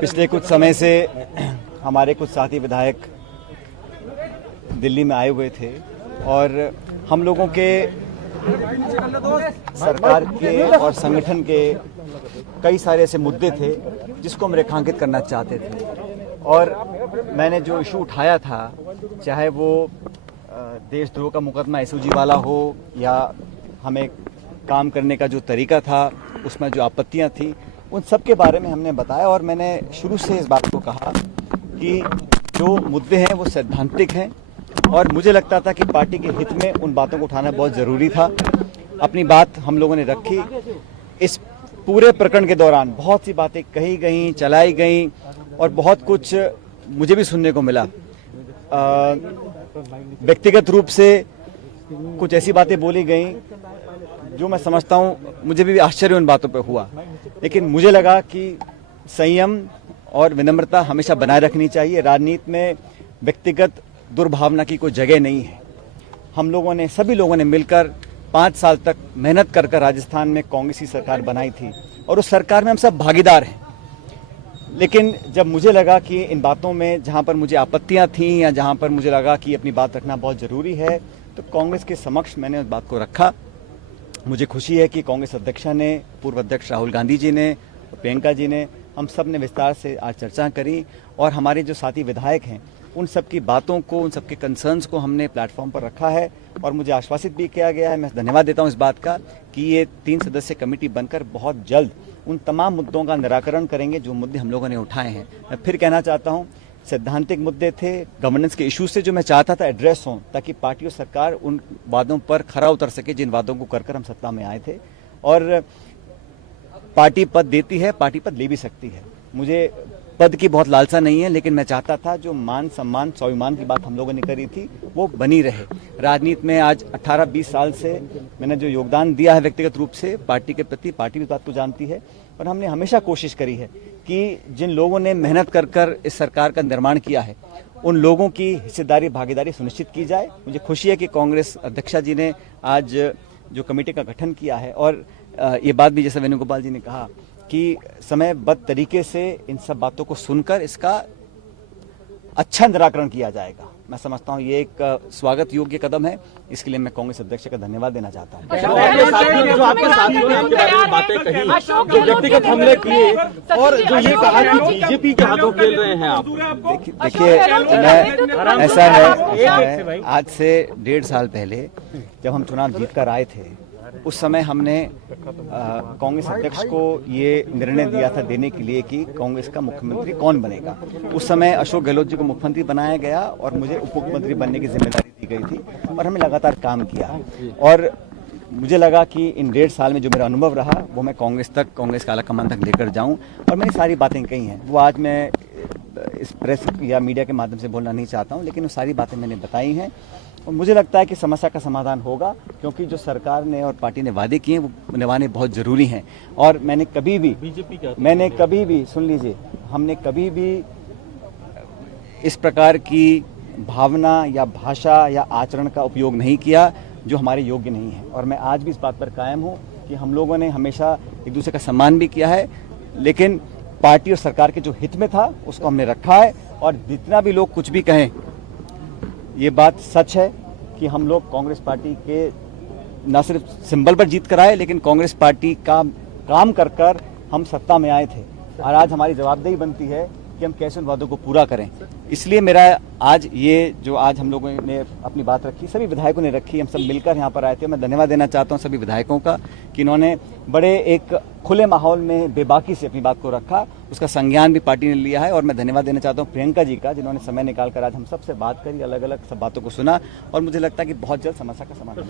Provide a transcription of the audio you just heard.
पिछले कुछ समय से हमारे कुछ साथी विधायक दिल्ली में आए हुए थे और हम लोगों के सरकार के और संगठन के कई सारे ऐसे मुद्दे थे जिसको हम रेखांकित करना चाहते थे। और मैंने जो इशू उठाया था, चाहे वो देशद्रोह का मुकदमा एसओजी वाला हो या हमें काम करने का जो तरीका था उसमें जो आपत्तियां थी, उन सब के बारे में हमने बताया। और मैंने शुरू से इस बात को कहा कि जो मुद्दे हैं वो सैद्धांतिक हैं और मुझे लगता था कि पार्टी के हित में उन बातों को उठाना बहुत ज़रूरी था। अपनी बात हम लोगों ने रखी। इस पूरे प्रकरण के दौरान बहुत सी बातें कही गई, चलाई गई और बहुत कुछ मुझे भी सुनने को मिला। व्यक्तिगत रूप से कुछ ऐसी बातें बोली गई जो मैं समझता हूँ मुझे भी आश्चर्य उन बातों पे हुआ, लेकिन मुझे लगा कि संयम और विनम्रता हमेशा बनाए रखनी चाहिए। राजनीति में व्यक्तिगत दुर्भावना की कोई जगह नहीं है। हम लोगों ने, सभी लोगों ने मिलकर 5 साल तक मेहनत कर राजस्थान में कांग्रेस की सरकार बनाई थी और उस सरकार में हम सब भागीदार हैं। लेकिन जब मुझे लगा कि इन बातों में जहां पर मुझे आपत्तियां थीं या जहां पर मुझे लगा कि अपनी बात रखना बहुत ज़रूरी है, तो कांग्रेस के समक्ष मैंने उस बात को रखा। मुझे खुशी है कि कांग्रेस अध्यक्षा ने, पूर्व अध्यक्ष राहुल गांधी जी ने, प्रियंका जी ने, हम सब ने विस्तार से आज चर्चा करी और हमारे जो साथी विधायक हैं उन सब की बातों को, उन सब के कंसर्न्स को हमने प्लेटफॉर्म पर रखा है और मुझे आश्वासित भी किया गया है। मैं धन्यवाद देता हूं इस बात का कि ये 3 सदस्यीय कमेटी बनकर बहुत जल्द उन तमाम मुद्दों का निराकरण करेंगे जो मुद्दे हम लोगों ने उठाए हैं। मैं फिर कहना चाहता हूं, सैद्धांतिक मुद्दे थे, गवर्नेंस के इश्यूज से जो मैं चाहता था एड्रेस हों, ताकि पार्टी और सरकार उन वादों पर खरा उतर सके जिन वादों को कर हम सत्ता में आए थे। और पार्टी पद देती है, पार्टी पद ले भी सकती है। मुझे पद की बहुत लालसा नहीं है, लेकिन मैं चाहता था जो मान सम्मान स्वाभिमान की बात हम लोगों ने करी थी वो बनी रहे। राजनीति में आज 18-20 साल से मैंने जो योगदान दिया है व्यक्तिगत रूप से पार्टी के प्रति, पार्टी भी इस बात को जानती है और हमने हमेशा कोशिश करी है कि जिन लोगों ने मेहनत कर इस सरकार का निर्माण किया है उन लोगों की हिस्सेदारी, भागीदारी सुनिश्चित की जाए। मुझे खुशी है कि कांग्रेस अध्यक्षा जी ने आज जो कमेटी का गठन किया है और ये बात भी जैसे वेणुगोपाल जी ने कहा कि समयबद्ध तरीके से इन सब बातों को सुनकर इसका अच्छा निराकरण किया जाएगा। मैं समझता हूं ये एक स्वागत योग्य कदम है। इसके लिए मैं कांग्रेस अध्यक्ष का धन्यवाद देना चाहता हूं। जो आपके साथियों ने आपके बारे में बातें कही, जो व्यक्तिगत हमले किए और जो ये कहा कि बीजेपी के हाथों खेल रहे हैं आप, देखिए मैं ऐसा है, आज से 1.5 साल पहले जब हम चुनाव जीत कर आए थे उस समय हमने कांग्रेस अध्यक्ष को ये निर्णय दिया था देने के लिए कि कांग्रेस का मुख्यमंत्री कौन बनेगा। उस समय अशोक गहलोत जी को मुख्यमंत्री बनाया गया और मुझे उप मुख्यमंत्री बनने की जिम्मेदारी दी गई थी और हमने लगातार काम किया। और मुझे लगा कि इन 1.5 साल में जो मेरा अनुभव रहा वो मैं कांग्रेस का आला कमान तक लेकर जाऊं और मैंने सारी बातें कही हैं। वो आज मैं इस प्रेस या मीडिया के माध्यम से बोलना नहीं चाहता हूं, लेकिन वो सारी बातें मैंने बताई हैं और मुझे लगता है कि समस्या का समाधान होगा, क्योंकि जो सरकार ने और पार्टी ने वादे किए हैं वो निभाने बहुत ज़रूरी हैं। और मैंने कभी भी सुन लीजिए, हमने कभी भी इस प्रकार की भावना या भाषा या आचरण का उपयोग नहीं किया जो हमारे योग्य नहीं है। और मैं आज भी इस बात पर कायम हूँ कि हम लोगों ने हमेशा एक दूसरे का सम्मान भी किया है, लेकिन पार्टी और सरकार के जो हित में था उसको हमने रखा है। और जितना भी लोग कुछ भी कहें, ये बात सच है कि हम लोग कांग्रेस पार्टी के न सिर्फ सिंबल पर जीत कर आए, लेकिन कांग्रेस पार्टी का काम कर हम सत्ता में आए थे और आज हमारी जवाबदेही बनती है कि हम कैसे उन वादों को पूरा करें। इसलिए मेरा आज ये जो आज हम लोगों ने अपनी बात रखी, सभी विधायकों ने रखी, हम सब मिलकर यहाँ पर आए थे। मैं धन्यवाद देना चाहता हूँ सभी विधायकों का कि इन्होंने बड़े एक खुले माहौल में बेबाकी से अपनी बात को रखा, उसका संज्ञान भी पार्टी ने लिया है। और मैं धन्यवाद देना चाहता हूँ प्रियंका जी का, जिन्होंने समय निकालकर आज हम सबसे बात करी, अलग अलग सब बातों को सुना और मुझे लगता है कि बहुत जल्द समस्या का समाधान